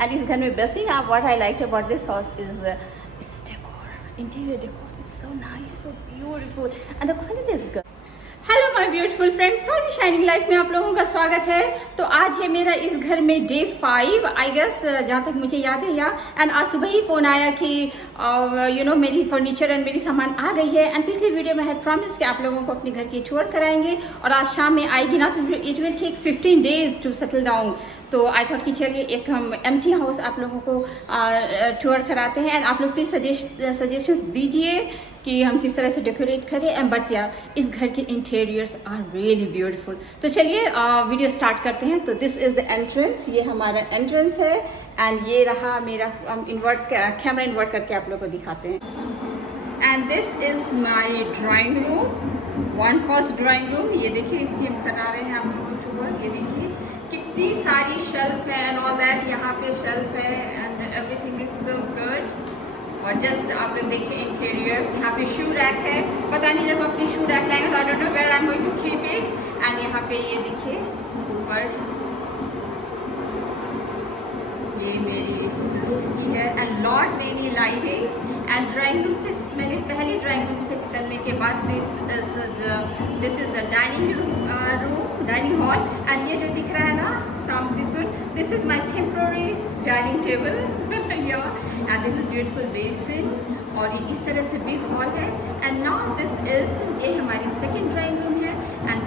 And इस घर में best thing what I like about this house is its decor, interior decor is so nice, so beautiful and the quality is good. Hello my beautiful friends, sorry shining life में आप लोगों का स्वागत है। तो आज है मेरा इस घर में डे 5 आई गेस, जहाँ तक मुझे याद है। एंड आज सुबह ही फोन आया कि मेरी फर्नीचर एंड मेरी सामान आ गई है। एंड पिछली वीडियो में हैड प्रॉमिस कि आप लोगों को अपने घर की टूर कराएंगे और आज शाम में आएगी ना, तो it will take 15 days to settle down. तो आई थॉट कि चलिए एक हम एम्प्टी हाउस आप लोगों को टूर कराते हैं। एंड आप लोग प्लीज़ सजेशंस दीजिए कि हम किस तरह से डेकोरेट करें। एंड बट या इस घर के इंटीरियर्स आर रियली ब्यूटीफुल। तो चलिए वीडियो स्टार्ट करते हैं। तो दिस इज़ द एंट्रेंस, ये हमारा एंट्रेंस है। एंड ये रहा मेरा, हम कैमरा इन्वर्ट करके आप लोग को दिखाते हैं। And this is my drawing room, first drawing room. ये देखिए, इसकी हम करा रहे हैं आप लोगों को टूर। ये देखिए कितनी सारी शेल्फ है एंड ऑल दैट, यहाँ पे शेल्फ है and everything is so good. और जस्ट आप लोग देखिए इंटीरियर्स, यहाँ पे शू रैक है। पता नहीं जब अपनी शू रैक लाएंगे तो I don't know where I am going to keep it. And यहाँ पे ये देखिए ऊपर ये मेरी रूफ की है and lot many lightings. And drawing room से मैंने पहली ड्राइंग रूम से निकलने के बाद this is the dining hall. And ये जो दिख रहा है ना this is my temporary dining table and this is beautiful basin. और ये इस तरह से बिग हॉल है। एंड नाउ दिस इज, ये हमारी सेकेंड ड्राइंग रूम है। And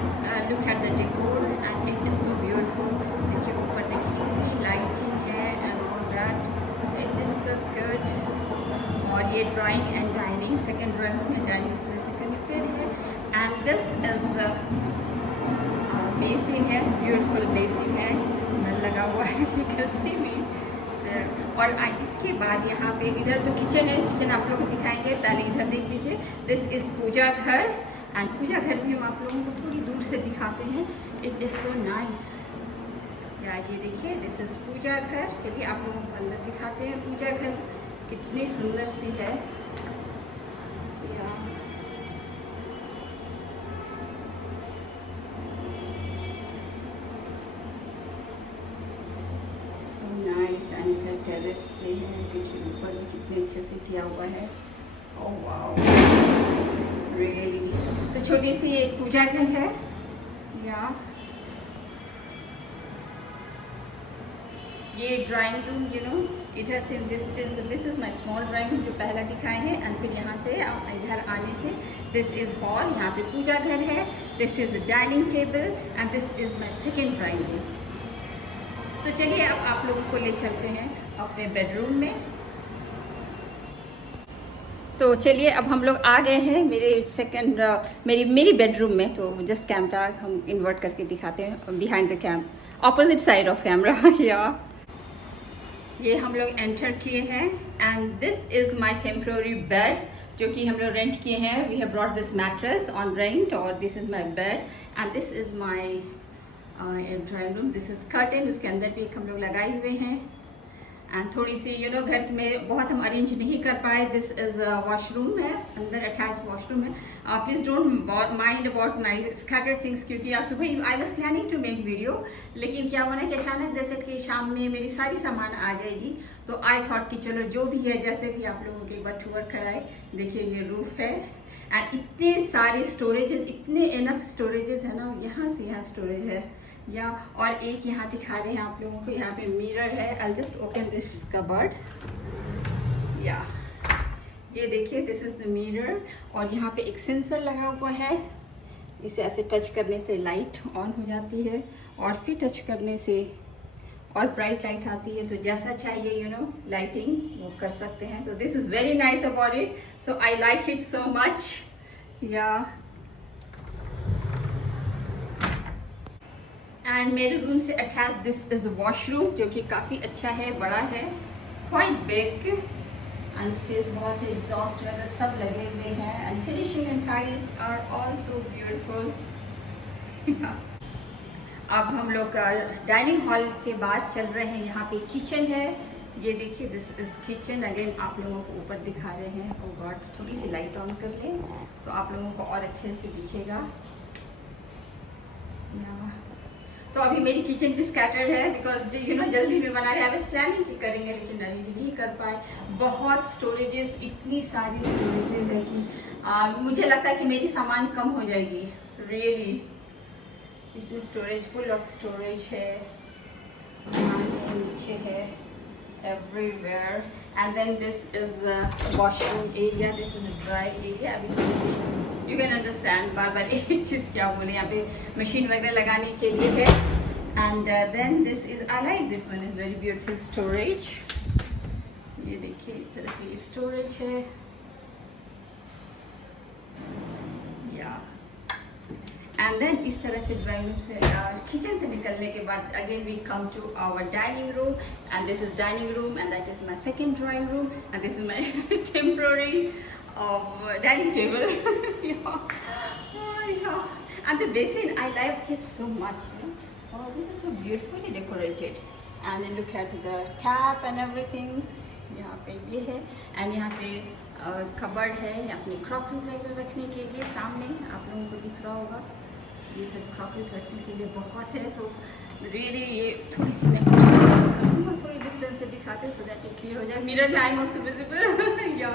look at the decor and it is so beautiful. देखिए ऊपर देखिए इतनी लाइटिंग है and all that, it is so good. और ये drawing and dining, second drawing room है, डाइनिंग इस तरह से कनेक्टेड है। एंड दिस इज बेसिन है, ब्यूटीफुल बेसिन है, नल लगा हुआ है, यू कैन सी मी। और इसके बाद यहाँ पे इधर तो किचन है, किचन आप लोगों को दिखाएंगे, पहले इधर देख लीजिए। दिस इज़ पूजा घर। एंड पूजा घर भी हम आप लोगों को थोड़ी दूर से दिखाते हैं। It is so nice. या ये देखिए दिस इज़ पूजा घर। चलिए आप लोगों को अंदर दिखाते हैं। पूजा घर कितनी सुंदर सी है। या नाइस। एंड इधर टेरेस पे है, देखिए ऊपर भी कितने अच्छे से किया हुआ है। Oh wow, really. तो छोटी सी एक पूजा घर है। या ये ड्राइंग रूम, इधर से this is my small drawing room जो पहला दिखाए हैं। एंड फिर यहाँ से इधर आने से दिस इज हॉल, यहाँ पे पूजा घर है। This is dining table and this is my second drawing room. तो चलिए अब आप लोगों को ले चलते हैं अपने बेडरूम में। तो चलिए अब हम लोग आ गए हैं मेरी बेडरूम में। तो जस्ट कैमरा हम इन्वर्ट करके दिखाते हैं behind the opposite side of camera. या ये हम लोग एंटर किए हैं। And this is my temporary bed जो कि हम लोग रेंट किए हैं। We have brought this mattress on rent और this is my bed and this is my drawing room. This is curtain, उसके अंदर भी हम लोग लगाए हुए हैं। एंड थोड़ी सी घर में बहुत हम अरेंज नहीं कर पाए। दिस इज वॉशरूम है, अंदर अटैच वॉशरूम है। Please don't mind about my scattered things, क्योंकि आज सुबह I was planning to make video, लेकिन क्या हुआ ना कि अचानक जैसे कि शाम में मेरी सारी सामान आ जाएगी। तो आई थॉट कि चलो जो भी है जैसे भी आप लोगों के एक बार टूर कराए। देखिए ये रूफ है एंड इतने सारे स्टोरेजेस, इतने इनफ स्टोरेजेस है ना, यहाँ से यहाँ स्टोरेज है। या और एक यहाँ दिखा रहे हैं आप लोगों को, यहाँ पे मिरर है। I just open this cupboard. या ये देखिए दिस इज द मिरर। और यहाँ पे एक सेंसर लगा हुआ है, इसे ऐसे टच करने से लाइट ऑन हो जाती है और फिर टच करने से और ब्राइट लाइट आती है। तो जैसा चाहिए लाइटिंग वो कर सकते हैं। तो this is very nice about it, so I like it so much. या एंड मेरे रूम से अटैच दिस इज वॉशरूम जो कि काफ़ी अच्छा है, बड़ा है, क्वाइट बिग एंड स्पेस बहुत है। एग्जॉस्ट वगैरह सब लगे हुए हैं and finishing and tiles are also beautiful. अब हम लोग डाइनिंग हॉल के बाद चल रहे हैं, यहाँ पे किचन है। ये देखिए दिस इज किचन। अगेन आप लोगों को ऊपर दिखा रहे हैं। ओ गॉड, थोड़ी सी लाइट ऑन कर लें तो आप लोगों को और अच्छे से दिखेगा। तो अभी मेरी किचन भी स्कैटर्ड है बिकॉज यू नो जल्दी में बना रहे हैं। आई वाज प्लानिंग कि करेंगे लेकिन नहीं कर पाए। बहुत स्टोरेजेस, इतनी सारी स्टोरेजेस है कि मुझे लगता है कि मेरी सामान कम हो जाएगी रियली। इसमें स्टोरेज, फुल ऑफ स्टोरेज है, नीचे है everywhere. And then this is a washroom area, this is a dry area. अभी थोड़ी सी you can understand बार बार एक चीज़ क्या बोले, यहाँ पे मशीन वगैरह लगाने के लिए है। And then this is, I like this one, is very beautiful storage. ये देखिए इस तरह से स्टोरेज है या एंड देन इस तरह से ड्राइंग रूम से किचन से निकलने के बाद again we come to our dining room and this is dining room and that is my second drawing room and this is my temporary dining table and the basin, I like it so much, you know. Oh, this is so beautifully decorated and look at the tap and everything. यहाँ पे ये है and यहाँ पे cupboard है अपनी crockeries वगैरह रखने के लिए। सामने आप लोगों को दिख रहा होगा ये सब क्रॉकरीज रखने के लिए बहुत है। तो रियली ये थोड़ी सी मैं करूँगा, थोड़ी डिस्टेंस से दिखाते सो दैट इट क्लियर हो जाए। मिरर में आई एम ऑल्सो विजिबल या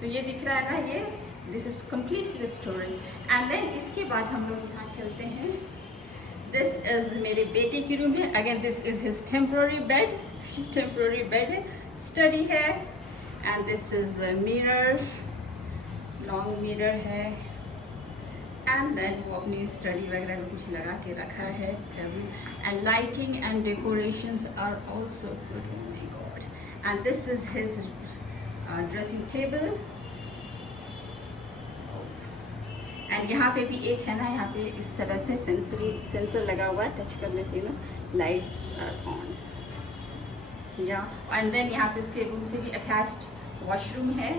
तो ये दिख रहा है ना, ये this is completely storage. And then इसके बाद हम लोग यहाँ चलते हैं। दिस इज मेरे बेटे की रूम है। Again this is his temporary bed है, स्टडी है and this is mirror, long mirror है एंड देन वो अपनी स्टडी वगैरह कुछ लगा के रखा है and lighting and decorations are also good. Oh my God. And this is his dressing table एंड यहाँ पे भी एक है ना, यहाँ पे इस तरह से सेंसर लगा हुआ है, टच करने से ना लाइट्स आर ऑन या एंड देन यहाँ पे उसके रूम से भी अटैच्ड वॉशरूम है।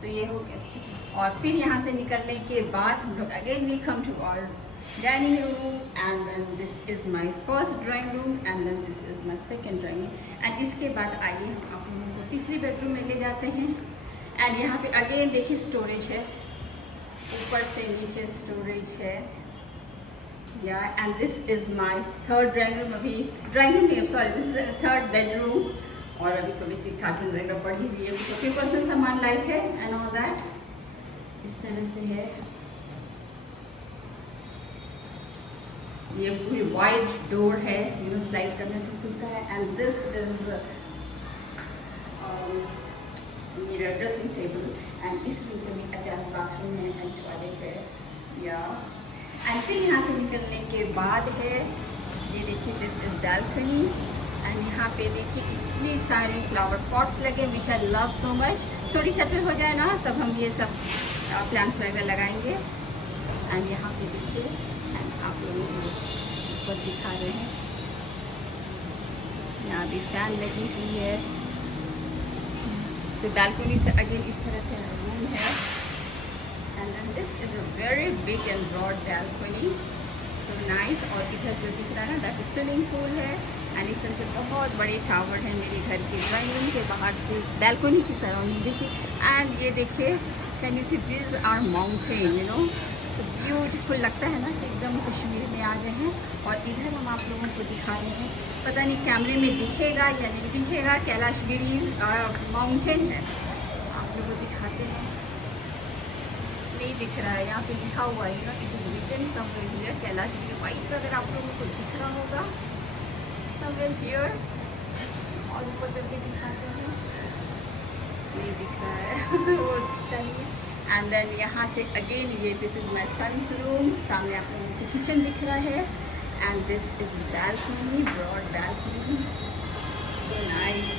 तो ये हो गया। और फिर यहाँ से निकलने के बाद हम लोग again we come to our dining room and then this is my first drawing room and then this is my second drawing room. And इसके बाद आइए हम आप लोगों को तीसरी बेडरूम में ले जाते हैं। एंड यहाँ पे अगेन देखिए स्टोरेज है, ऊपर से नीचे स्टोरेज है या and this is my third drawing room. अभी ड्राइंग रूम नहीं, sorry this is third bedroom. और अभी थोड़ी सी कार्टून वगैरह पड़ी हुई है, 50% सामान लाइक है एंड ऑल दैट। इस तरह से है, ये पूरी वाइड डोर है, यू नो स्लाइड करने से खुलता है। एंड दिस इज मेरा ड्रेसिंग टेबल एंड इस रूम से भी अटैच बाथरूम है एंड टॉयलेट है या एंड फिर यहाँ से निकलने के बाद है ये देखिए दिस इज बालकनी एंड यहाँ पे देखिए इतनी सारी फ्लावर पॉट्स लगे विच आई लव सो मच। थोड़ी सेटल हो जाए ना तब हम ये सब प्लांट्स वगैरह लगाएंगे। एंड यहाँ पे देखिए एंड आप लोगों को ऊपर दिखा रहे हैं, यहाँ भी फैन लगी हुई है। तो बालकनी से अगेन इस तरह से रूम है and then this is a very big and broad balcony, so nice. और इधर जो दिख रहा है ना दैट इज स्विमिंग पूल है एंड इस तरह से बहुत बड़े टावर है मेरे घर के ड्राइंग रूम के बाहर से बालकनी की सराउंडिंग देखिए। एंड ये देखिए can you see this are mountain, you know, तो ब्यूटीफुल लगता है ना कि एकदम कश्मीर में आ गए हैं। और इधर हम आप लोगों को दिखा रहे हैं, पता नहीं कैमरे में दिखेगा या नहीं दिखेगा, कैलाशगिरी माउंटेन है, आप लोगों को दिखाते हैं। नहीं दिख रहा है, यहाँ पे लिखा हुआ है ना, it is written somewhere here Kailashgiri white, अगर आप लोगों को दिख रहा होगा समवेयर हियर। और ऊपर करके दिखाते हैं, नहीं दिख रहा है वो दिखता नहीं है। एंड देन यहाँ से अगेन ये this is my son's room, सामने आप लोगों को किचन दिख रहा है and this is balcony, broad balcony, so nice.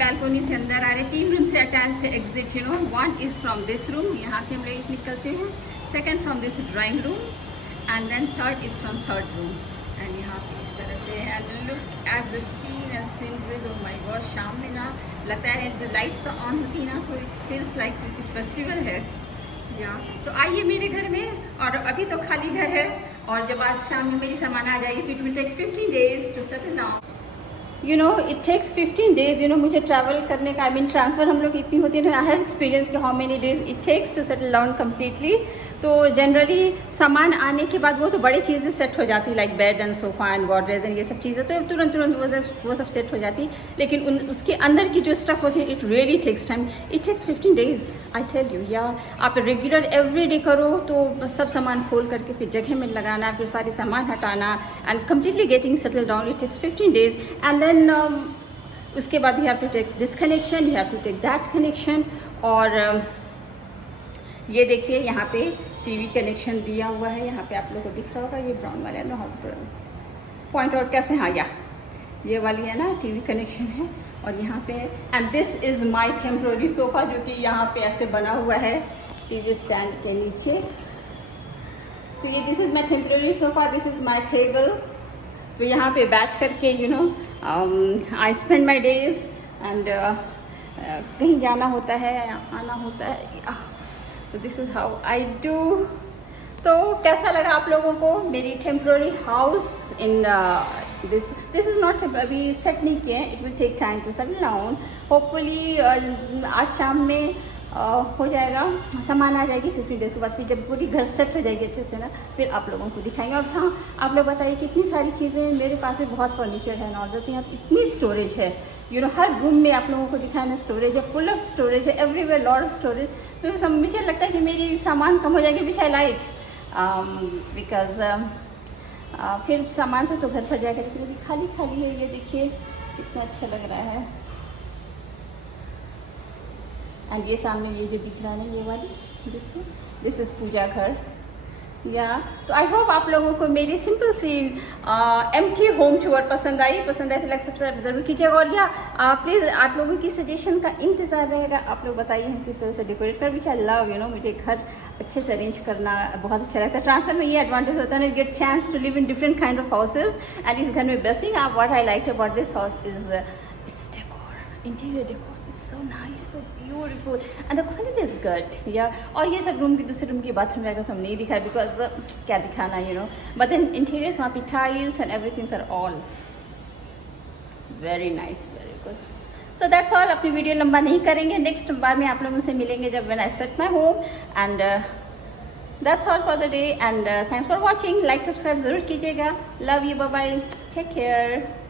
Balcony से अंदर आ रहे, 3 रूम से attached exit, you know, one is from this room, यहाँ से हम लोग निकलते हैं, second from this drawing room and then third is from third room. And यहाँ पे इस तरह से and look at the scene and sceneries. Oh my God, शाम में ना लगता है जब लाइट्स ऑन होती है ना तो इट फील्स लाइक कुछ फेस्टिवल है या। तो आइए मेरे घर में, और अभी तो खाली घर है और जब आज शाम में मेरी सामान आ जाएगी तो it will take 15 days to settle down. You know it takes 15 days, you know, मुझे ट्रैवल करने का, आई मीन ट्रांसफ़र हम लोग इतनी होती है ना, आई हैव एक्सपीरियंस कि how many days it takes to settle down completely. तो जनरली सामान आने के बाद वो तो बड़ी चीज़ें सेट हो जाती, like bed and sofa and Godrej and ये सब चीज़ें तो तुरंत वो सब सेट हो जाती, लेकिन उसके अंदर की जो स्टफ होती है it really takes time, it takes 15 days I tell you. या आप रेगुलर एवरी डे करो तो सब सामान खोल करके फिर जगह में लगाना, फिर सारे सामान हटाना and completely getting settle down, it takes 15 days and then उसके बाद you have to take this connection, you have to take that connection. और ये देखिए यहाँ पे टीवी कनेक्शन दिया हुआ है, यहाँ पे आप लोगों को दिख रहा होगा, ये ब्राउन वाला है ना, पॉइंट आउट कैसे, हाँ या ये वाली है ना टीवी कनेक्शन है। और यहाँ पे and this is my temporary sofa जो कि यहाँ पे ऐसे बना हुआ है टीवी स्टैंड के नीचे। तो ये this is my temporary sofa, this is my table. तो यहाँ पे बैठ करके you know I spend my days and कहीं जाना होता है, आना होता है, तो this is how I do. तो कैसा लगा आप लोगों को मेरी temporary house in this is not अभी सेट नहीं किए, it will take time to settle down. Hopefully आज शाम में हो जाएगा, सामान आ जाएगी 15 days के बाद, फिर जब पूरी घर सेट हो जाएगी अच्छे से ना, फिर आप लोगों को दिखाएंगे। और हाँ, आप लोग बताइए कितनी सारी चीज़ें, मेरे पास भी बहुत फर्नीचर है नॉर्दर, तो यहाँ इतनी स्टोरेज है, यू नो हर रूम में आप लोगों को दिखाना स्टोरेज है, फुल ऑफ स्टोरेज है, एवरीवेयर लॉट ऑफ स्टोरेज। तो सब मुझे लगता है कि मेरी सामान कम हो जाएगी, विच आई लाइक, बिकॉज फिर सामान से तो घर भर जाएगा, लेकिन अभी खाली खाली है। ये देखिए कितना अच्छा लग रहा है। एंड ये सामने ये जो दिख रहा है ना, ये वाली दिस इज़ पूजा घर। या तो आई होप आप लोगों को मेरी सिंपल सी एम्प्टी होम टूर पसंद आई तो लाइक सब्सक्राइब जरूर कीजिएगा। और या प्लीज़ आप लोगों की सजेशन का इंतज़ार रहेगा, आप लोग बताइए हम किस तरह से डेकोरेट कर, विच आई लव, यू नो मुझे घर अच्छे से अरेंज करना बहुत अच्छा लगता है। ट्रांसफर में ये एडवांटेज होता है ना, get chance to live in different kind of houses. And इस घर में best thing what I like about this house is its decor, interior decor is so nice, so beautiful and the quality is good. या और ये सब room की दूसरे room की बाथरूम वगैरह तो हम नहीं दिखाया, बिकॉज क्या दिखाना, you know, but then interiors वहाँ पे tiles and everythings are all very nice, very good. So that's all. अपनी वीडियो लंबा नहीं करेंगे, नेक्स्ट बार में आप लोगों से मिलेंगे जब when I set my home. And that's all for the day and thanks for watching. Like subscribe जरूर कीजिएगा। Love you, bye bye, take care.